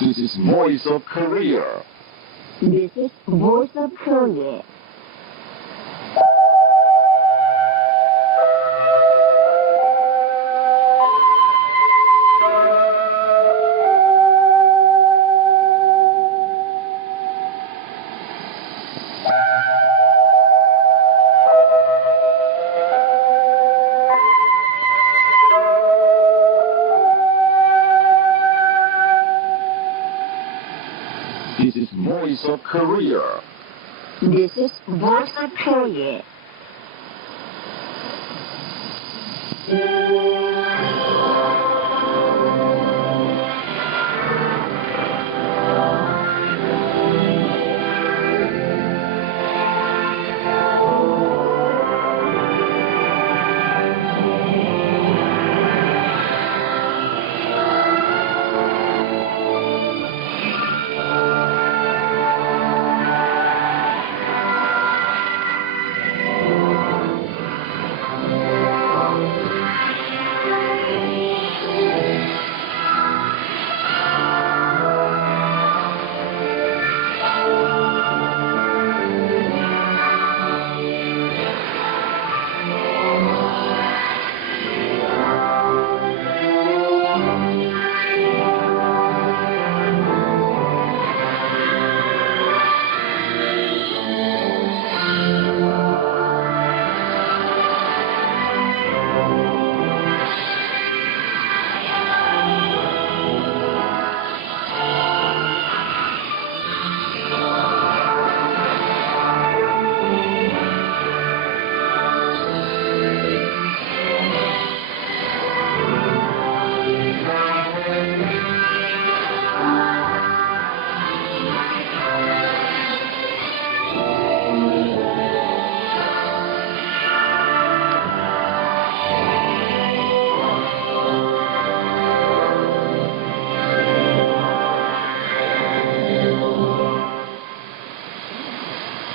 This is Voice of Korea. This is Voice of Korea. This is Voice of Korea. This is Voice of Korea.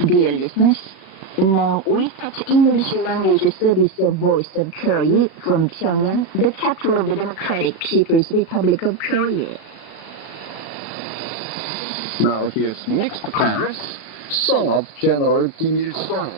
Dear listeners, now we start English language service of Voice of Korea from Pyongyang, the capital of the Democratic People's Republic of Korea. Now here's Mixed Paris, son of General Kim Il-sung.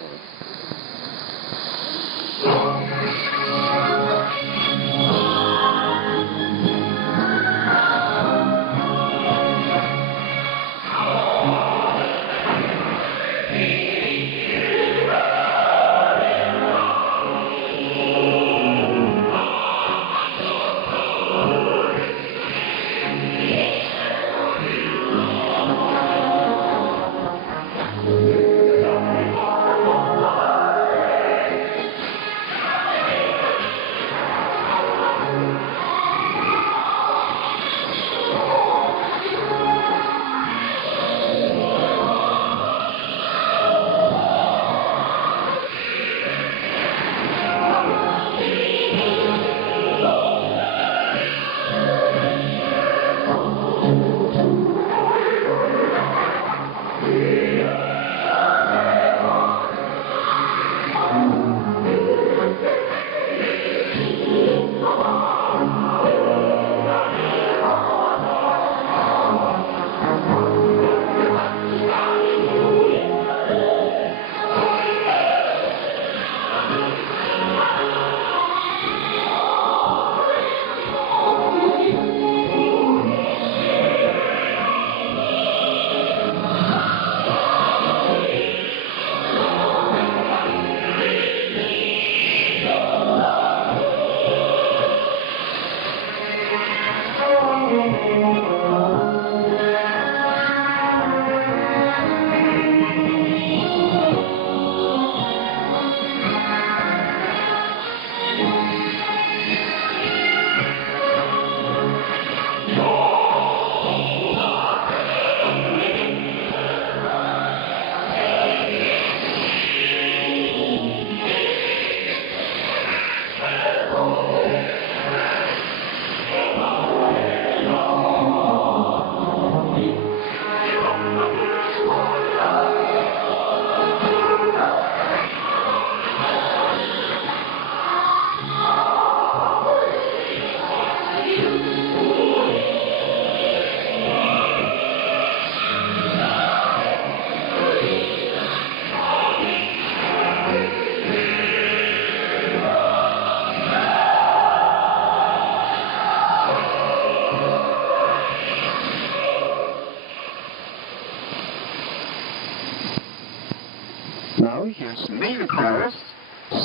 Korea's main chorus,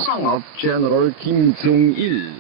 sung of General Kim Jong-il.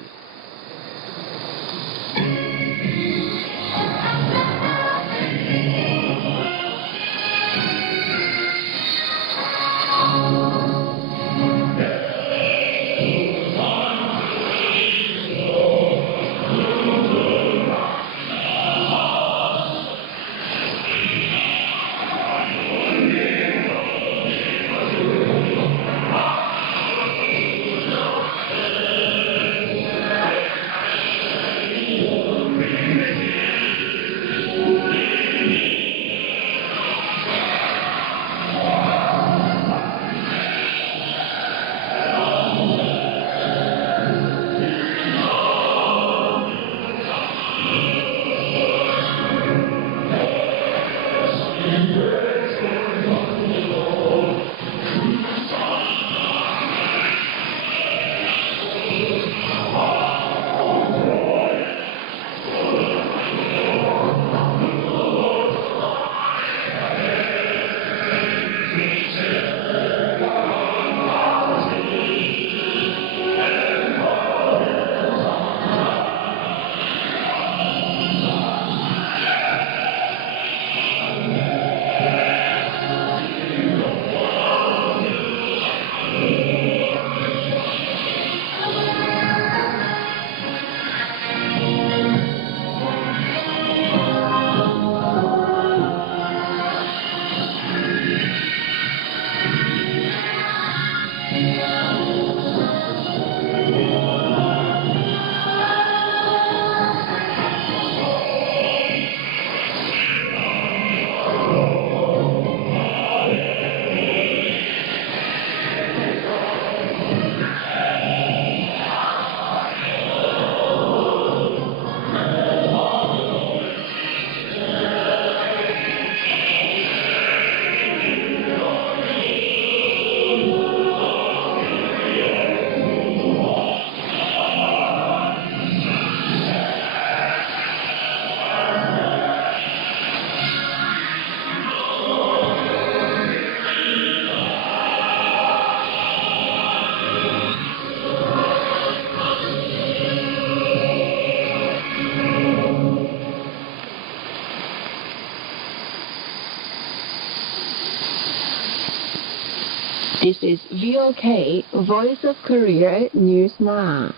This is VOK, Voice of Korea News Now.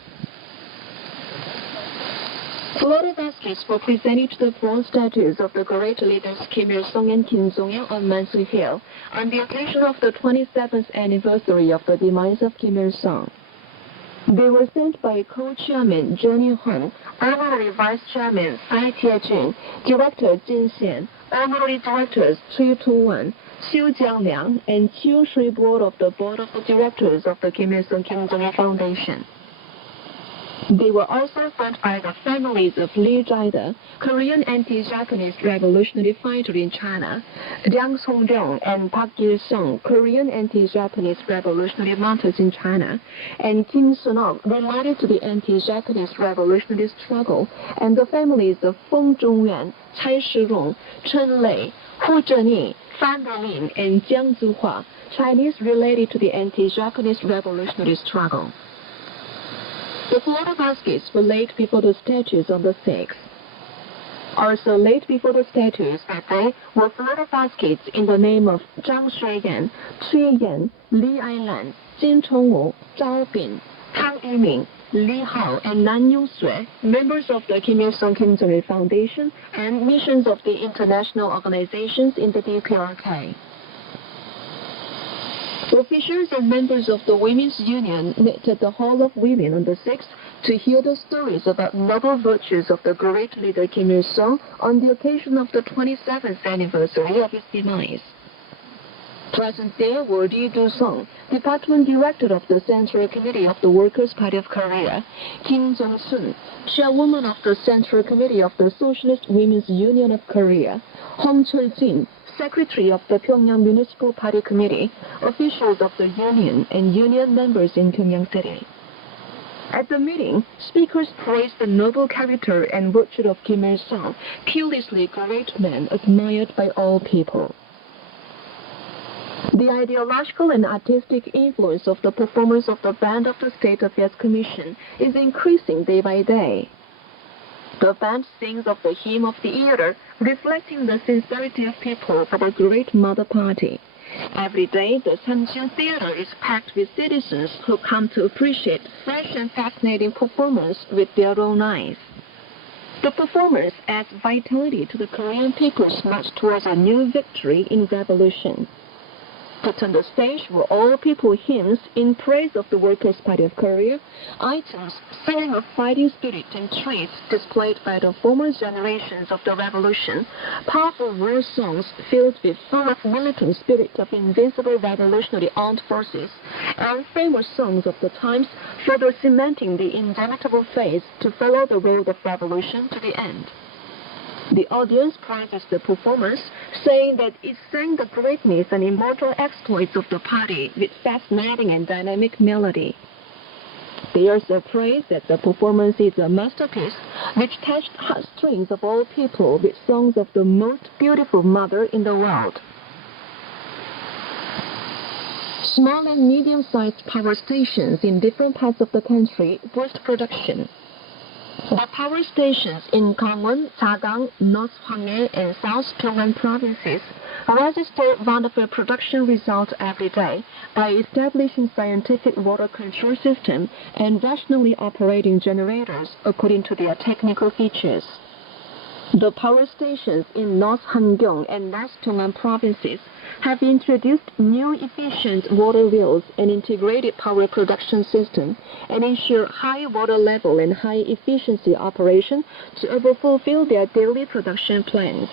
Florida baskets were presented to the bronze statues of the great leaders Kim Il-sung and Kim Jong-il on Mansu Hill on the occasion of the 27th anniversary of the demise of Kim Il-sung. They were sent by co-chairman Jenny Hong, honorary vice-chairman Tsai Tie-jun, director Jin Xian, honorary directors Choi Tu-wan, Xiu Jiangliang, and Chiu Shui Board of the Board of the Directors of the Kim Il-sung Kim Jong-il Foundation. They were also sent by the families of Lee Jae-de, Korean anti-Japanese revolutionary fighter in China, Liang Song-ryong and Park Il-sung, Korean anti-Japanese revolutionary martyrs in China, and Kim Sun-ok, related to the anti-Japanese revolutionary struggle, and the families of Feng Zhongyuan, Cai Shirong, Chen Lei, Hu Zhenyi, Fan Delin, and Jiang Zuhua, Chinese related to the anti-Japanese revolutionary struggle. The Florida baskets were laid before the statues on the 6th. Also laid before the statues that day were Florida baskets in the name of Zhang Shuiyan, Cui Yan, Li Ailan, Jin Chongwu, Zhao Bin, Tang Yiming, Li Hao, and Nan Yusui, members of the Kim Il-sung Kim Jong-il Foundation and missions of the international organizations in the DPRK. Officials and members of the Women's Union met at the Hall of Women on the 6th to hear the stories about noble virtues of the great leader Kim Il-sung on the occasion of the 27th anniversary of his demise. Present there were Lee Do-sung, Department Director of the Central Committee of the Workers' Party of Korea, Kim Jong-sun, Chairwoman of the Central Committee of the Socialist Women's Union of Korea, Hong Chul-jin, Secretary of the Pyongyang Municipal Party Committee, officials of the Union, and Union members in Pyongyang City. At the meeting, speakers praised the noble character and virtue of Kim Il-sung, peerlessly great man admired by all people. The ideological and artistic influence of the performers of the Band of the State Affairs Commission is increasing day by day. The band sings of the hymn of the theater, reflecting the sincerity of people for the great mother party. Every day, the Samjin Theater is packed with citizens who come to appreciate fresh and fascinating performance with their own eyes. The performers add vitality to the Korean people's march towards a new victory in revolution. Put on the stage were all people hymns in praise of the Workers' Party of Korea, items singing of fighting spirit and traits displayed by the former generations of the revolution, powerful war songs filled with full of militant spirit of invincible revolutionary armed forces, and famous songs of the times further cementing the indomitable faith to follow the road of revolution to the end. The audience praises the performers, saying that it sang the greatness and immortal exploits of the party with fascinating and dynamic melody. They also praise that the performance is a masterpiece which touched heartstrings of all people with songs of the most beautiful mother in the world. Small and medium-sized power stations in different parts of the country boost production. The power stations in Kenwood, Sagang, North Hwanghae, and South Pyongan provinces register wonderful production results every day by establishing scientific water control system and rationally operating generators according to their technical features. The power stations in North Hamgyong and North Pyongan provinces have introduced new efficient water wheels and integrated power production system and ensure high water level and high efficiency operation to fulfill their daily production plans.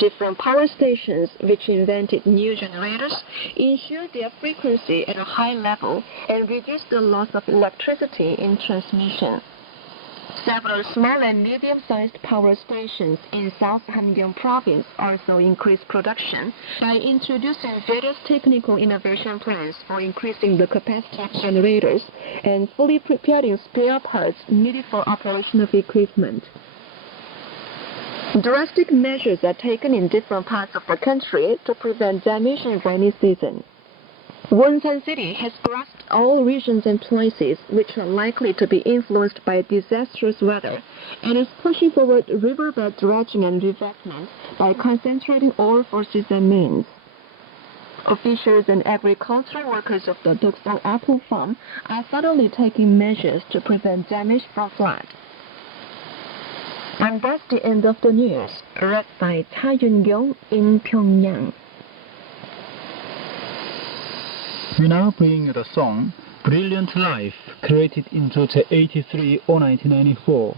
Different power stations which invented new generators ensure their frequency at a high level and reduce the loss of electricity in transmission. Several small and medium-sized power stations in South Hamgyong province also increased production by introducing various technical innovation plans for increasing the capacity of generators and fully preparing spare parts needed for operation of equipment. Drastic measures are taken in different parts of the country to prevent damage in rainy season. Wonsan City has grasped all regions and places which are likely to be influenced by disastrous weather and is pushing forward riverbed dredging and revetment by concentrating all forces and means. Officials and agricultural workers of the Duksong apple farm are thoroughly taking measures to prevent damage from flood. And that's the end of the news, read by Cha Yun-kyung in Pyongyang. We now bring you the song Brilliant Life, created in 1983 or 1994.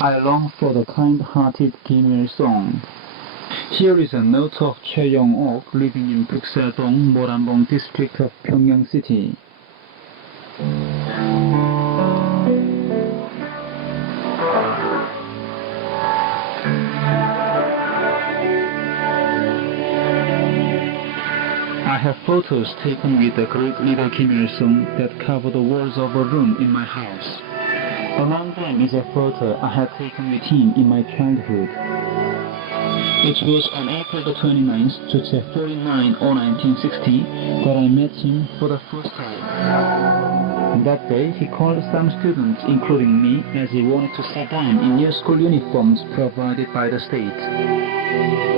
I long for the kind-hearted Kim Il-sung. Here is a note of Choi Young-ok living in Buksa-dong, Moranbong district of Pyongyang City. I have photos taken with the great leader Kim Il-sung that cover the walls of a room in my house. Among them is a photo I had taken with him in my childhood. It was on April the 29th, 49 or 1960, that I met him for the first time. That day, he called some students, including me, as he wanted to sit down in new school uniforms provided by the state.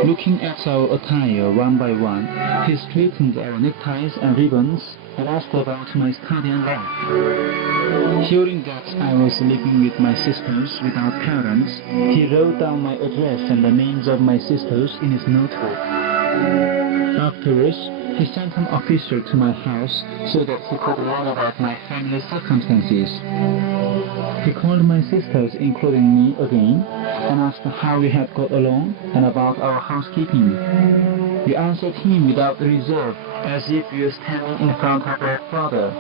Looking at our attire one by one, he straightened our neckties and ribbons and asked about my study and life. Hearing that I was living with my sisters without parents, he wrote down my address and the names of my sisters in his notebook. Afterwards, he sent an official to my house so that he could learn about my family circumstances. He called my sisters, including me, again, and asked how we had got along and about our housekeeping. We answered him without reserve, as if we were standing in front of our father.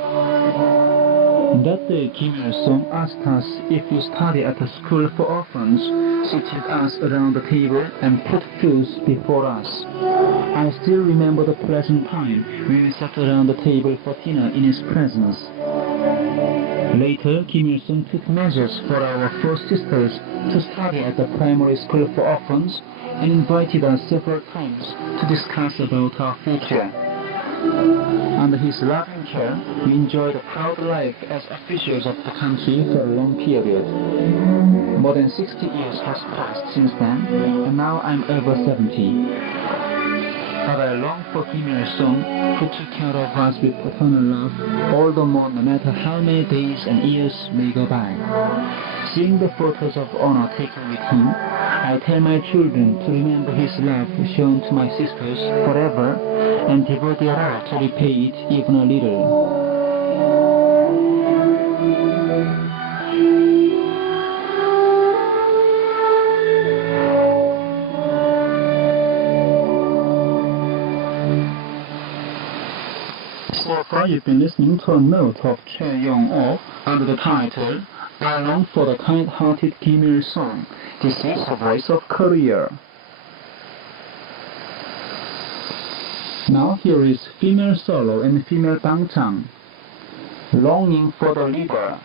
That day, Kim Il-sung asked us if we study at a school for orphans, seated us around the table and put foods before us. I still remember the pleasant time when we sat around the table for dinner in his presence. Later, Kim Il-sung took measures for our four sisters to study at the primary school for orphans and invited us several times to discuss about our future. Under his loving care, we enjoyed a proud life as officials of the country for a long period. More than 60 years has passed since then, and now I'm over 70. But I long for Kim Il-sung, who took care of us with paternal love, all the more no matter how many days and years may go by. Seeing the photos of honor taken with him, I tell my children to remember his love shown to my sisters forever and devote their all to repay it even a little. So far you've been listening to a note of Choi Young-ok under the title I Long for the Kind-Hearted Kim Il-sung. This is the Voice of Korea. Now here is female solo and female bangchang. Longing for the leader.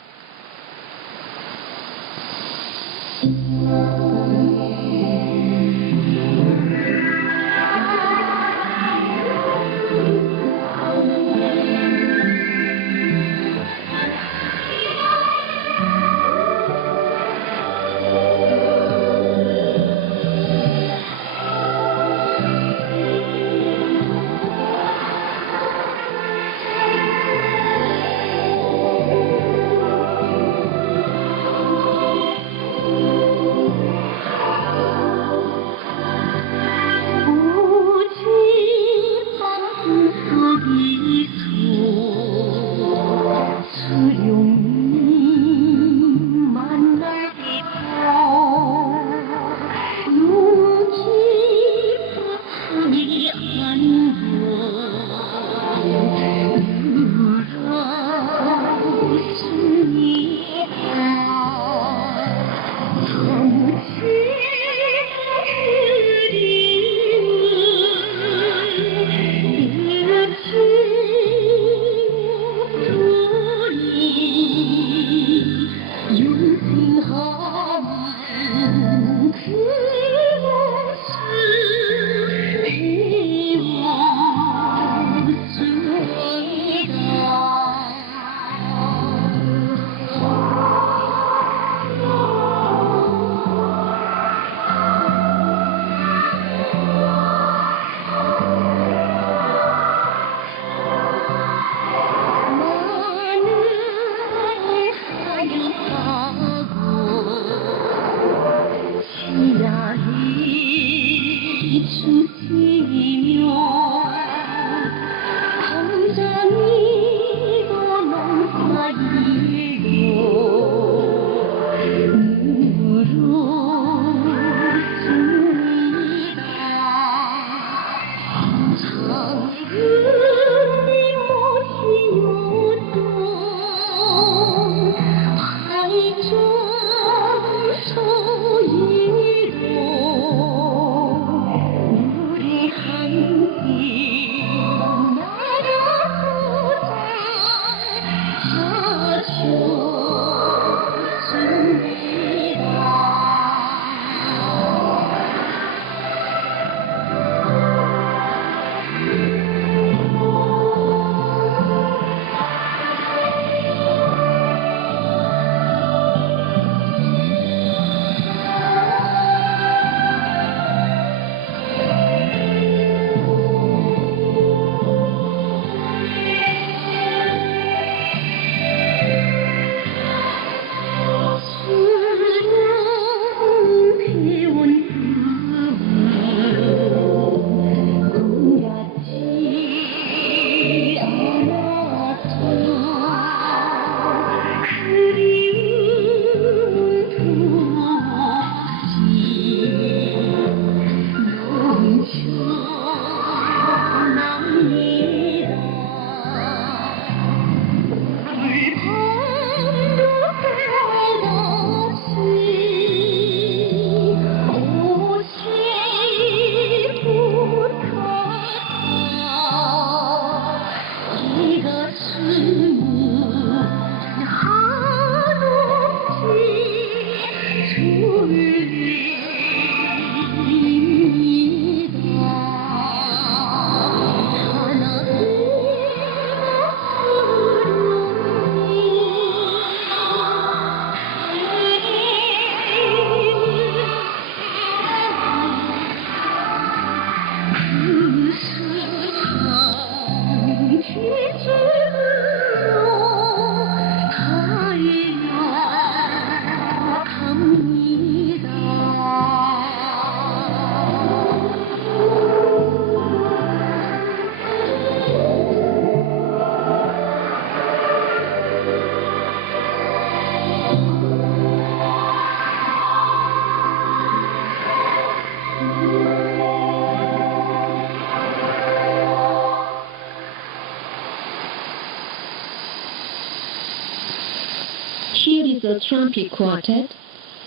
Here is a trumpet quartet.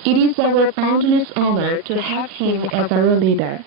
It is our boundless honor to have him as our leader.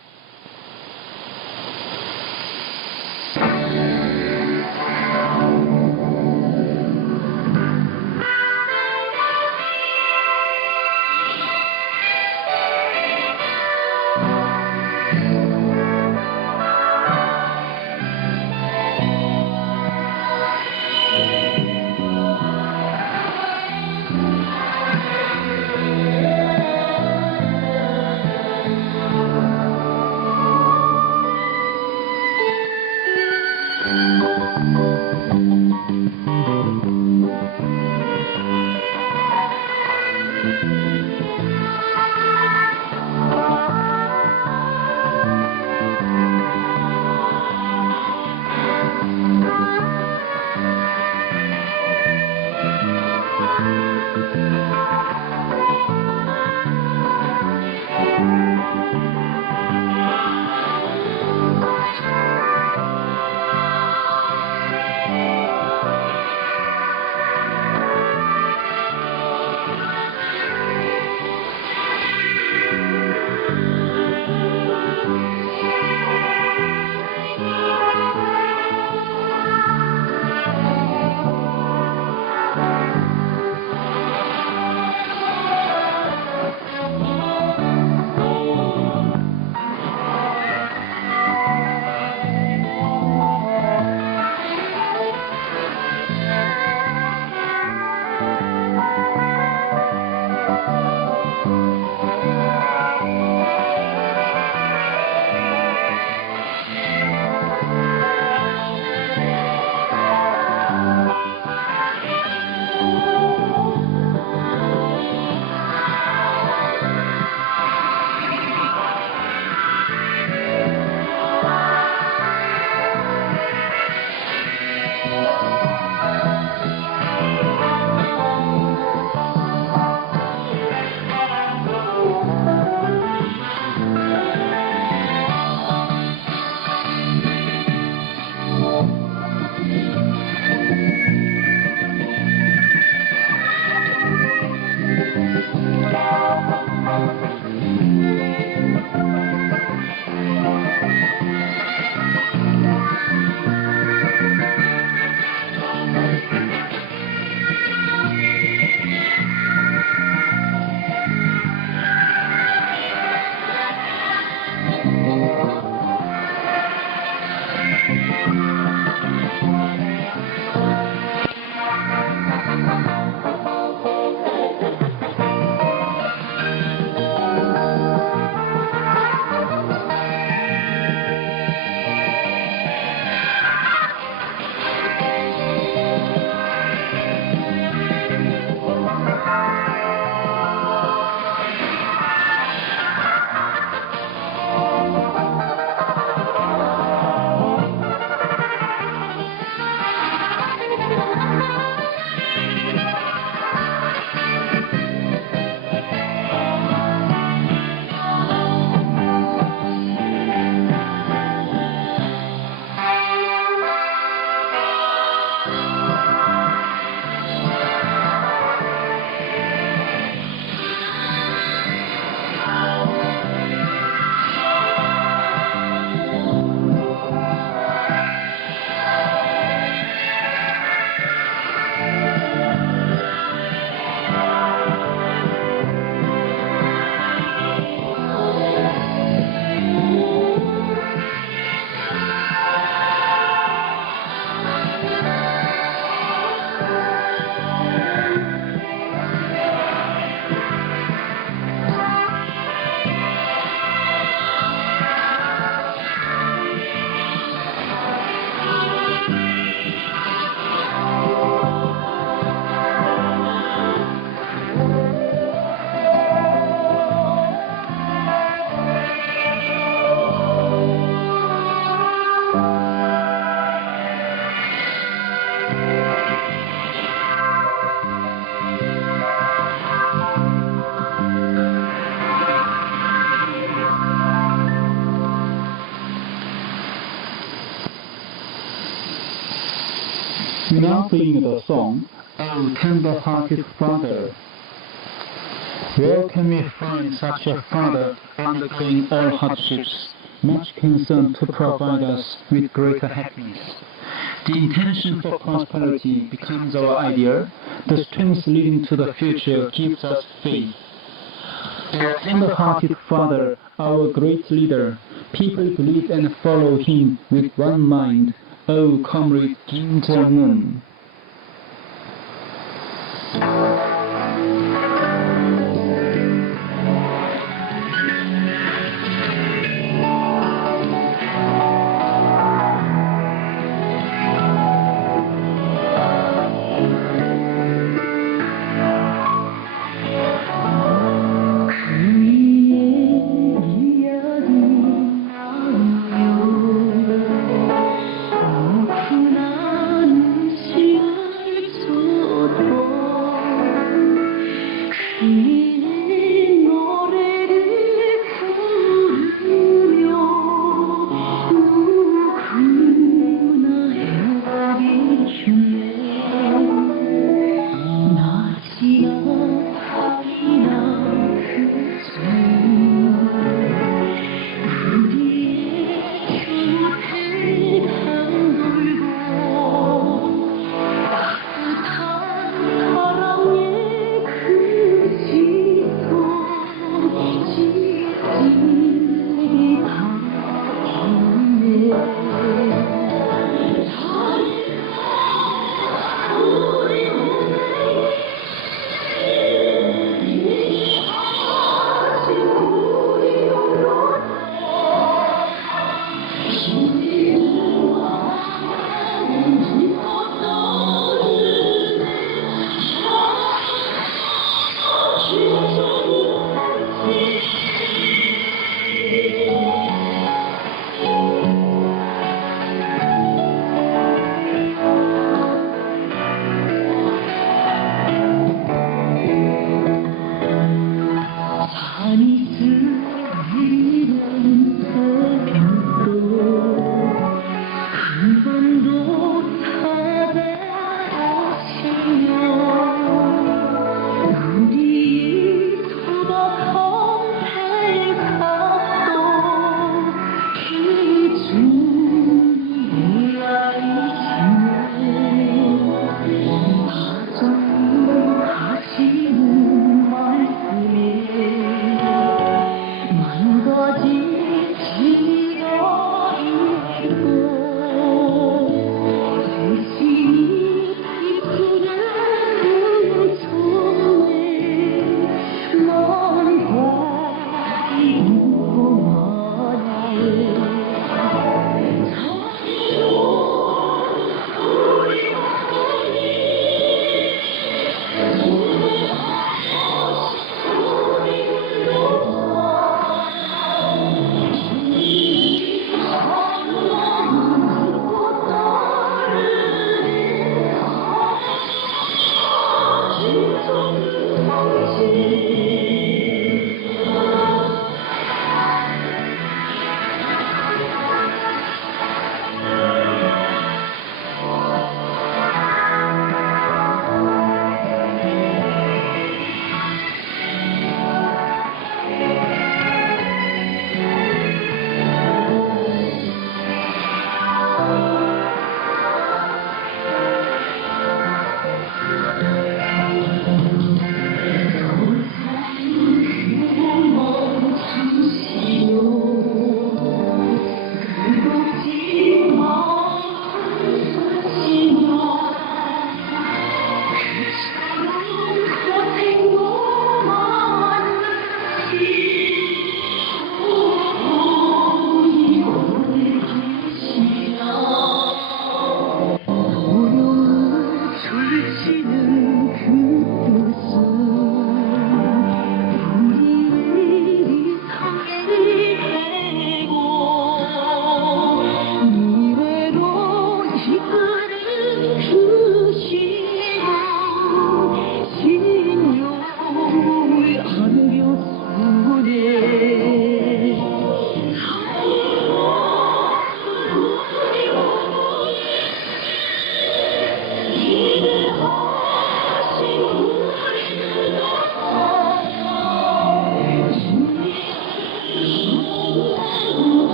Now singing the song, Oh, tender-hearted Father, where can we find such a Father undergoing all hardships, much concerned to provide us with greater happiness? The intention for prosperity becomes our idea. The strength leading to the future gives us faith. The tender-hearted Father, our great leader, people believe and follow him with one mind. O comrade Kim Jong-un.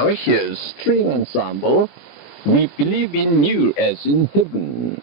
Now here's string ensemble. We believe in you as in heaven.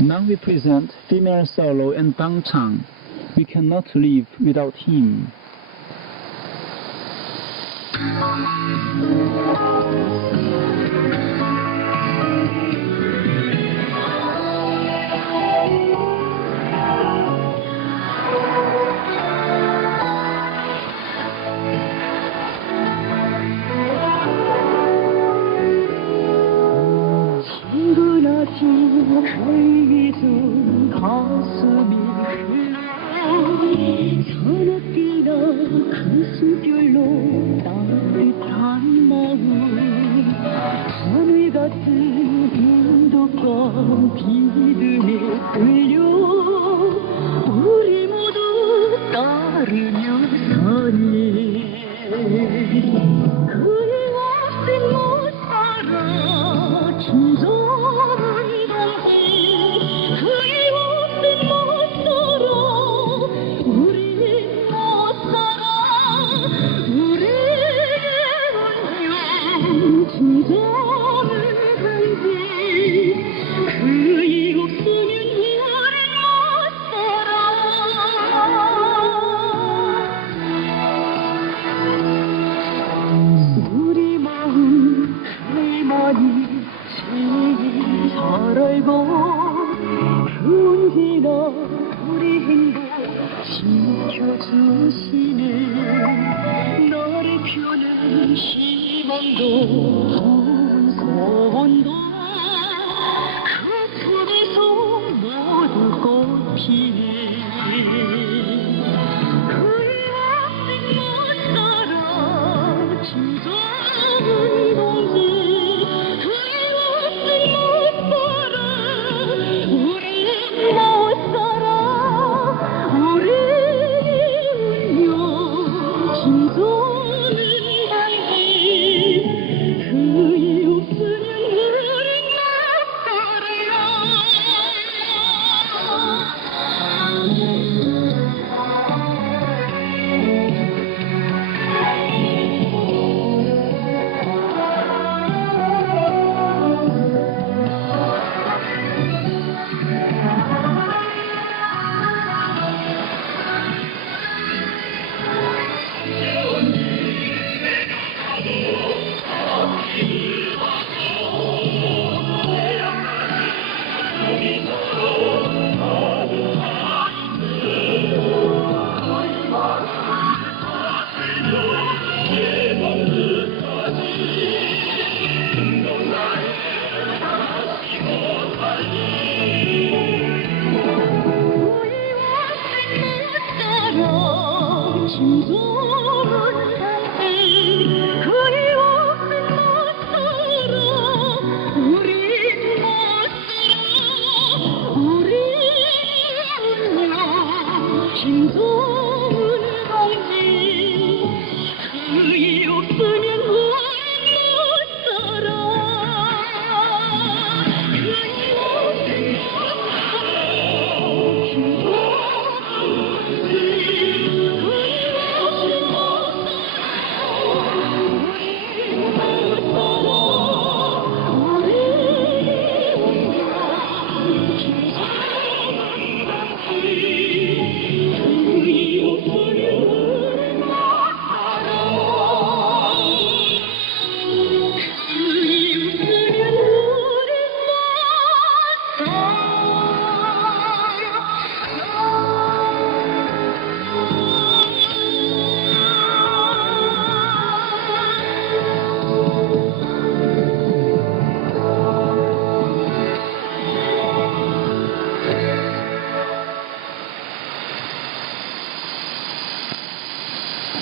Now we present female solo and Bang Chang. We cannot live without him.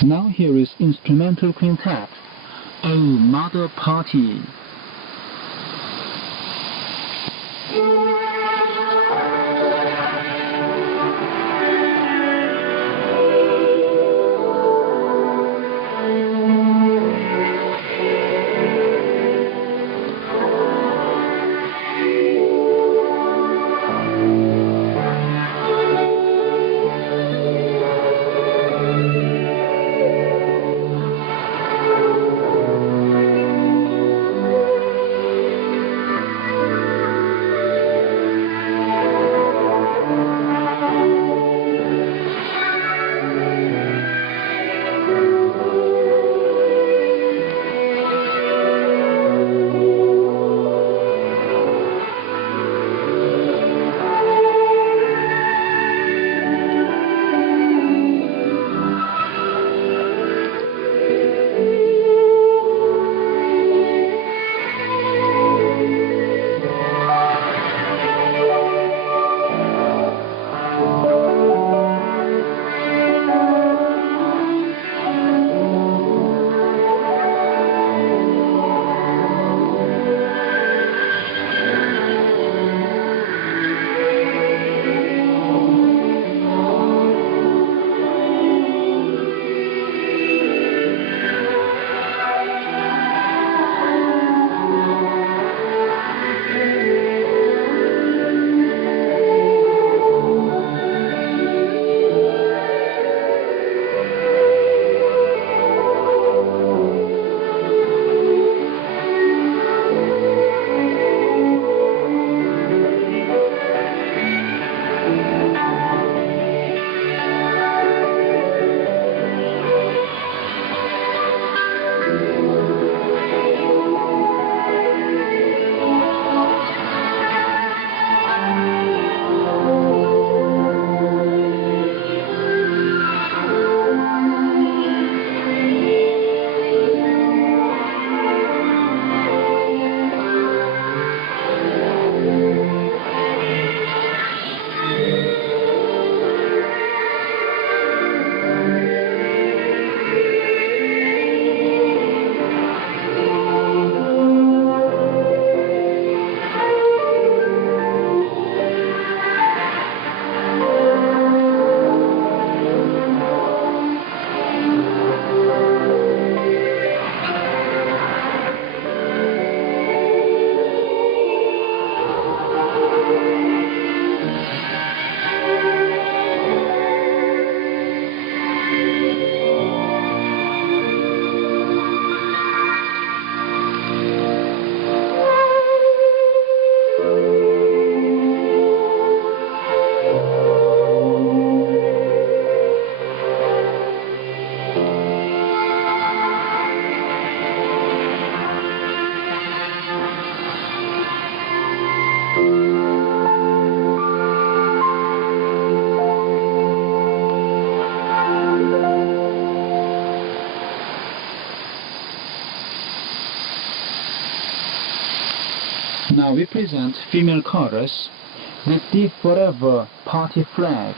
Now here is instrumental quintet, Oh Mother Party. Now we present female chorus with the Forever Party flag.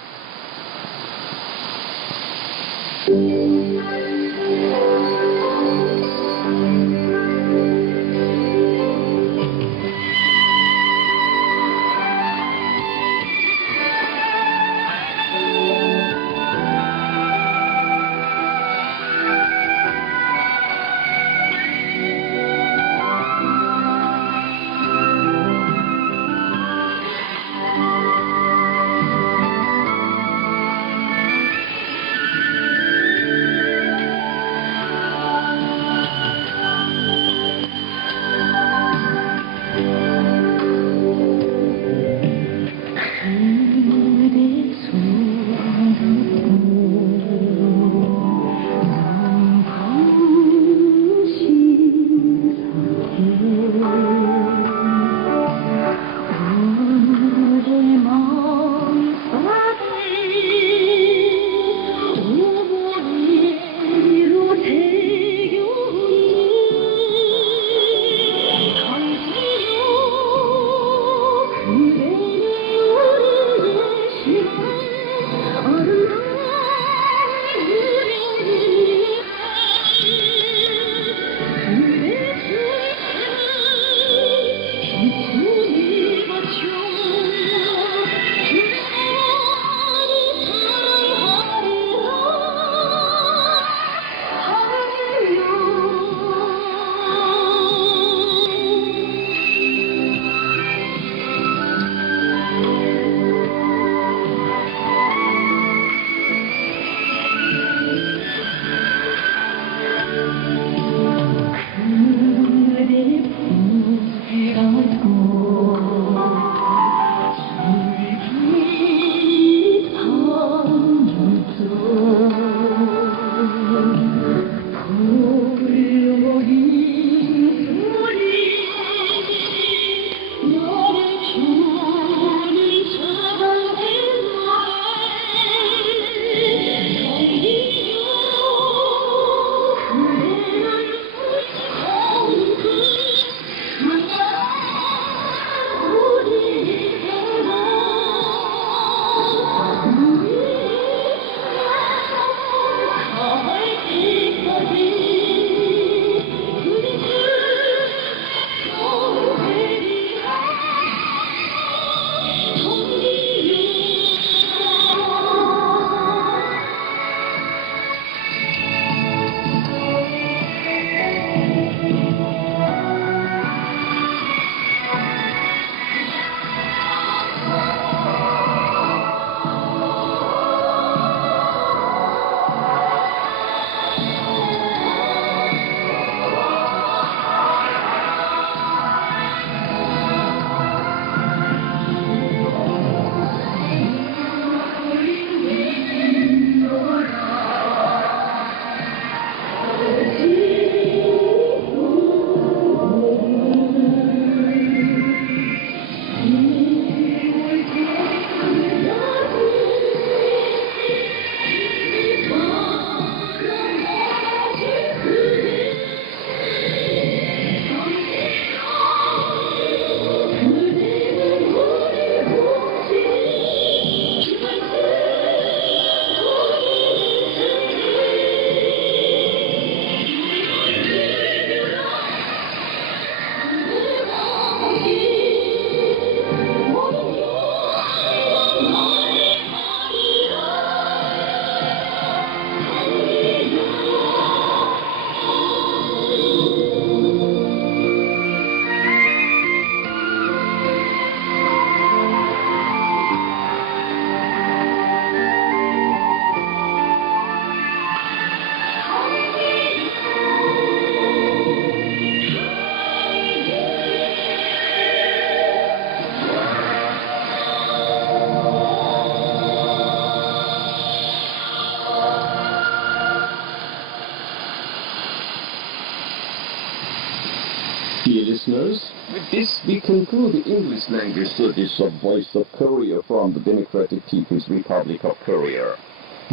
Dear listeners, with this we conclude the English language service of Voice of Korea from the Democratic People's Republic of Korea.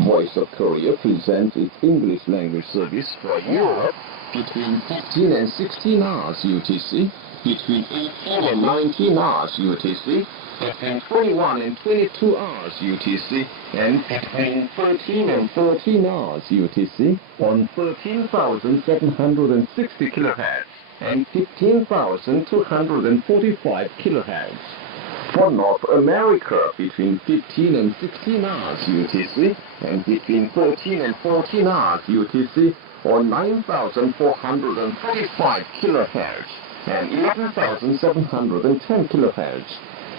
Voice of Korea presents its English language service for Europe between 15 and 16 hours UTC between 18 and 19 hours UTC, between 21 and 22 hours UTC, and between 13 and 14 hours UTC on 13,760 kHz and 15,245 kHz. For North America, between 15 and 16 hours UTC, and between 13 and 14 hours UTC on 9,445 kHz and 11,710 kHz.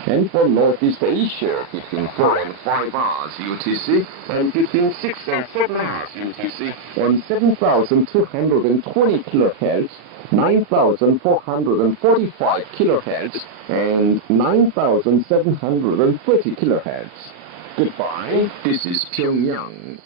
And for Northeast Asia, between 4 and 5 hours UTC, and between 6 and 7 hours UTC on 7,220 kHz, 9,445 kHz, and 9,730 kHz. Goodbye, this is Pyongyang.